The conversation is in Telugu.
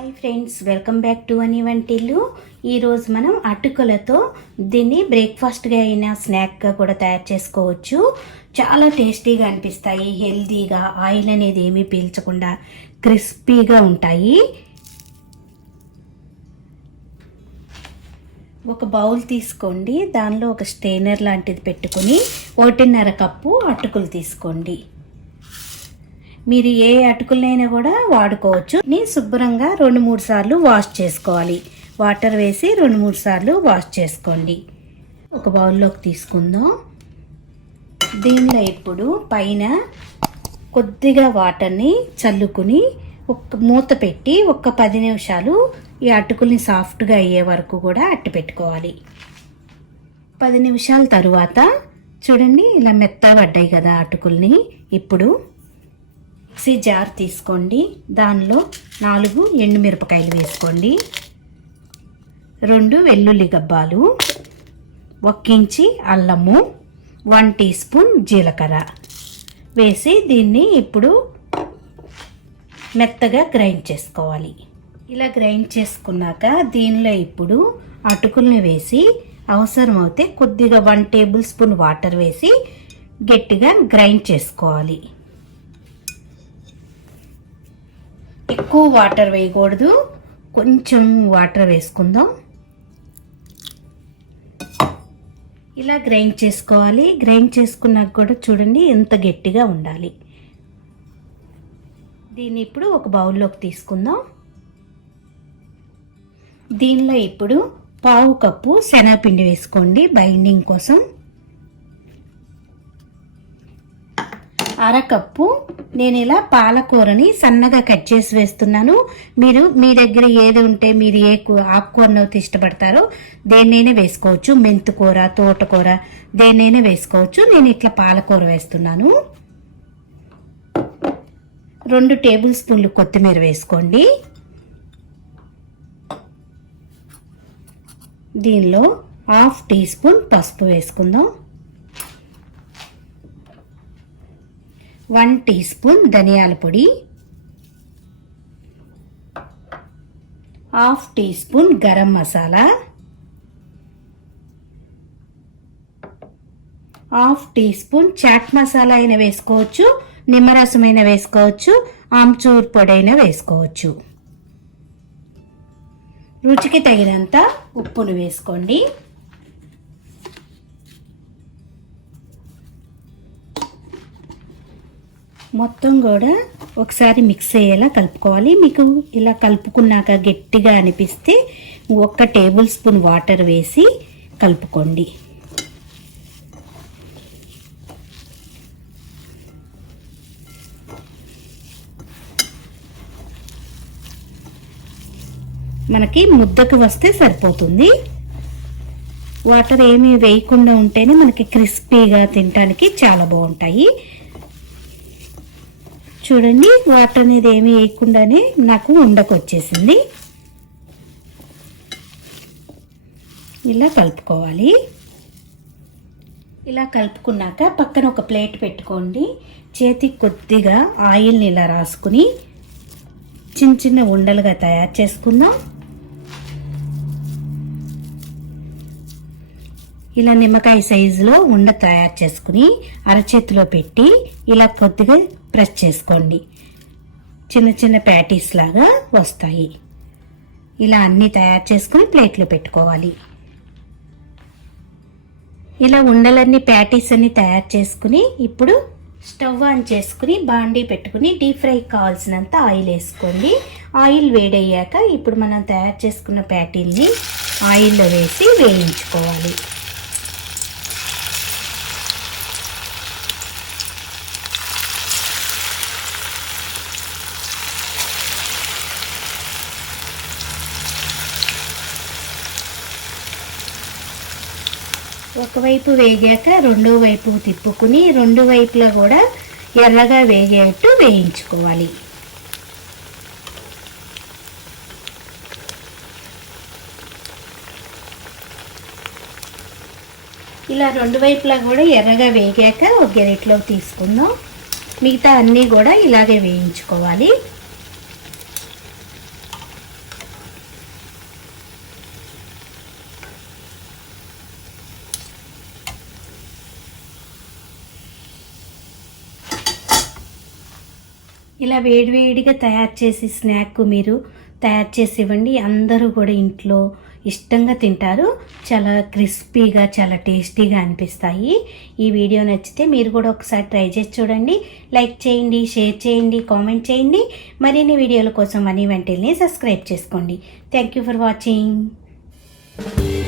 Hi friends, welcome back to VANI వంటిల్లు. ఈరోజు మనం అటుకులతో దీన్ని బ్రేక్ఫాస్ట్గా అయినా స్నాక్గా కూడా తయారు చేసుకోవచ్చు. చాలా టేస్టీగా అనిపిస్తాయి, హెల్తీగా, ఆయిల్ అనేది ఏమీ పీల్చకుండా క్రిస్పీగా ఉంటాయి. ఒక బౌల్ తీసుకోండి, దానిలో ఒక స్ట్రైనర్ లాంటిది పెట్టుకొని 1.5 కప్పు అటుకులు తీసుకోండి. మీరు ఏ అటుకులైనా కూడా వాడుకోవచ్చు. శుభ్రంగా 2-3 సార్లు వాష్ చేసుకోవాలి. వాటర్ వేసి 2-3 సార్లు వాష్ చేసుకోండి. ఒక బౌల్లోకి తీసుకుందాం. దీనిలో ఇప్పుడు పైన కొద్దిగా వాటర్ని చల్లుకుని ఒక మూత పెట్టి ఒక 10 నిమిషాలు ఈ అటుకుల్ని సాఫ్ట్గా అయ్యే వరకు కూడా అట్టి పెట్టుకోవాలి. 10 నిమిషాల తరువాత చూడండి, ఇలా మెత్తగా పడ్డాయి కదా అటుకుల్ని. ఇప్పుడు మిక్సీ జార్ తీసుకోండి, దానిలో 4 ఎండుమిరపకాయలు వేసుకోండి, 2 వెల్లుల్లి గబ్బాలు, 1 ఇంచి అల్లము, 1 టీ స్పూన్ జీలకర్ర వేసి దీన్ని ఇప్పుడు మెత్తగా గ్రైండ్ చేసుకోవాలి. ఇలా గ్రైండ్ చేసుకున్నాక దీనిలో ఇప్పుడు అటుకుల్ని వేసి అవసరమైతే కొద్దిగా 1 టేబుల్ స్పూన్ వాటర్ వేసి గట్టిగా గ్రైండ్ చేసుకోవాలి. ఎక్కువ వాటర్ వేయకూడదు, కొంచెం వాటర్ వేసుకుందాం. ఇలా గ్రైండ్ చేసుకోవాలి. గ్రైండ్ చేసుకున్నాక కూడా చూడండి ఎంత గట్టిగా ఉండాలి. దీన్ని ఇప్పుడు ఒక బౌల్లోకి తీసుకుందాం. దీనిలో ఇప్పుడు 1/2 కప్పు శనగపిండి వేసుకోండి బైండింగ్ కోసం. 1/2 కప్పు నేను ఇలా పాలకూరని సన్నగా కట్ చేసి వేస్తున్నాను. మీ దగ్గర ఏది ఉంటే మీరు ఏ ఆకుకూరను ఇష్టపడతారో దేన్నైనా వేసుకోవచ్చు. మెంతికూర, తోటకూర దేన్నైనా వేసుకోవచ్చు. నేను ఇట్లా పాలకూర వేస్తున్నాను. 2 టేబుల్ స్పూన్లు కొత్తిమీర వేసుకోండి. దీనిలో 1/2 టీ స్పూన్ పసుపు వేసుకుందాం. 1 టీ స్పూన్ ధనియాల పొడి, 1/2 teaspoon garam masala, 1/2 teaspoon chaat masala అయినా వేసుకోవచ్చు, నిమ్మరసమైనా వేసుకోవచ్చు, ఆమ్చూర్ పొడి అయినా వేసుకోవచ్చు. రుచికి తగినంత ఉప్పును వేసుకోండి. మొత్తం కూడా ఒకసారి మిక్స్ అయ్యేలా కలుపుకోవాలి. మీకు ఇలా కలుపుకున్నాక గట్టిగా అనిపిస్తే 1 టేబుల్ స్పూన్ వాటర్ వేసి కలుపుకోండి. మనకి ముద్దకు వస్తే సరిపోతుంది. వాటర్ ఏమీ వేయకుండా ఉంటేనే మనకి క్రిస్పీగా తినడానికి చాలా బాగుంటాయి. చూడండి, వాటర్ అనేది ఏమీ వేయకుండానే నాకు ఉండకు వచ్చేసింది. ఇలా కలుపుకోవాలి. ఇలా కలుపుకున్నాక పక్కన ఒక ప్లేట్ పెట్టుకోండి. చేతికి కొద్దిగా ఆయిల్ని ఇలా రాసుకుని చిన్న చిన్న ఉండలుగా తయారు చేసుకుందాం. ఇలా నిమ్మకాయ సైజులో ఉండ తయారు చేసుకుని అరచేతిలో పెట్టి ఇలా కొద్దిగా ప్రెస్ చేసుకోండి. చిన్న చిన్న ప్యాటీస్ లాగా వస్తాయి. ఇలా అన్నీ తయారు చేసుకుని ప్లేట్లో పెట్టుకోవాలి. ఇలా ఉండలన్నీ ప్యాటీస్ అన్ని తయారు చేసుకుని ఇప్పుడు స్టవ్ ఆన్ చేసుకుని బాండీ పెట్టుకుని డీప్ ఫ్రై కావాల్సినంత ఆయిల్ వేసుకోండి. ఆయిల్ వేడయ్యాక ఇప్పుడు మనం తయారు చేసుకున్న ప్యాటీల్ని ఆయిల్లో వేసి వేయించుకోవాలి. ఒకవైపు వేగాక రెండో వైపు తిప్పుకుని 2 వైపులా కూడా ఎర్రగా వేగేట్టు వేయించుకోవాలి. ఇలా 2 వైపులా కూడా ఎర్రగా వేగాక ఒక గరిటెలో తీసుకుందాం. మిగతా అన్నీ కూడా ఇలాగే వేయించుకోవాలి. ఇలా వేడివేడిగా తయారు చేసి స్నాక్ మీరు తయారు చేసి ఇవ్వండి. అందరూ కూడా ఇంట్లో ఇష్టంగా తింటారు. చాలా క్రిస్పీగా చాలా టేస్టీగా అనిపిస్తాయి. ఈ వీడియో నచ్చితే మీరు కూడా ఒకసారి ట్రై చేసి చూడండి. లైక్ చేయండి, షేర్ చేయండి, కామెంట్ చేయండి. మరిన్ని వీడియోల కోసం వని వంటిల్ని సబ్స్క్రైబ్ చేసుకోండి. Thank you for watching.